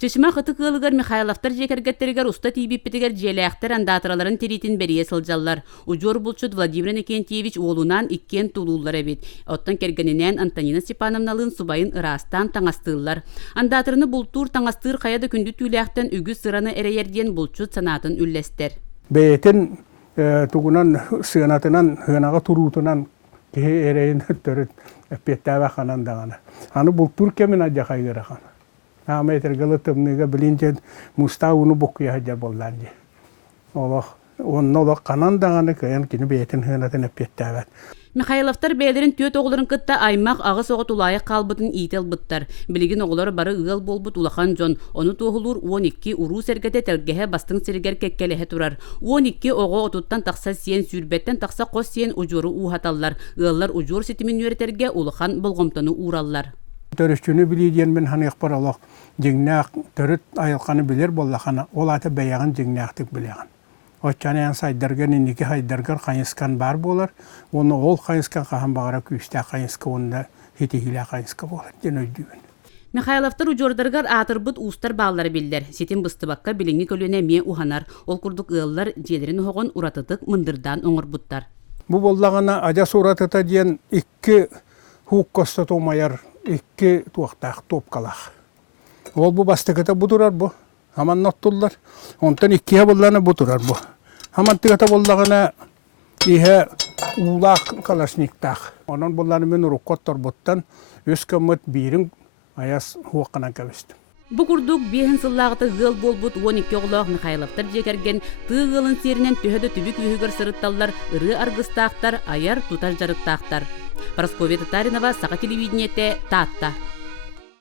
Чешма хыты кылыгар Михайловтар жекергеттеригер уста тибиппетигер желяхтар андатыраларын теритин берие сылжаллар. Ужор булчут Владимир Никентьевич олунан иккен тулуллар эбит. Оттан кергенинен Антонина Степановналын субайын ырастан таңастыллар. Андатырыны бултур таңастыр каяда күндү түләхтен үгүз сыраны эрейерден булчут санатын үллестер. Бейтен тугунан сыанатынан хынага турутунан ке эрейин төрөт петтава ханан дагана. Аны бултур кемен ажакайгырахан. Аметр галатымныга билинчен мустауну бокуя хаджар болланди. Олох оннолох канан даганы кыян кини бейтен хынатын петтава. Михайловтар бәлерин төт оғларын кытта аймақ ағыс оғы тулайық қалбытын ител бұттар. Білеген оғлары бары ұғыл болбыт улахан жон. Оны тоғылыр 12 уру сәргеті тәлгеhe бастың сіргер кеккелеhe тұрар. 12 оғы отуттан тақса сиен сүрбеттен тақса қос сиен ұжуру уғаталлар. Ұғылар ұжур сетімін өретерге улахан болғымтаны ураллар. Төрөшчүнү билиден мен ханы икпар олох жиңнак төрөт айылканы билер боллахана ол аты баяган жиңнактык билеген. Оччаны сайдарган инники хайдаргар кайыскан бар болар. Оны ол кайыскан кахан багара күстә кайыска онда хитигиле кайыска болар. Жөнөйдүгүн. Михайловтар ужордаргар атырбыт устар баллары билдер. Сетин быстыбакка билинги көлөне ме уханар. Ол курдук ыллар жедерин хогон уратытык мындырдан оңорбуттар. Бу боллагана ажа суратыта диен 2 хук коста томаяр 2 туактак топкалах. Ол бу бастыката бутурар бу. Хаман ноттуллар. Онтан 2 болланы бутурар бу. Хаман тыгата боллагана ihe улак калашниктах. Онон болланы мен рукоттор буттан өскөмөт бирин аяс хуакана кабыст. Бу курдук бехин сыллагыты гыл болбут 12 оглох Михайловтар жекерген тыгылын серинен төһөдө түбүк үйгөр сырытталлар, ыры аргыстаактар, аяр тутар жарыктаактар. Парасковья Татаринова, Саха телевидениете, Татта.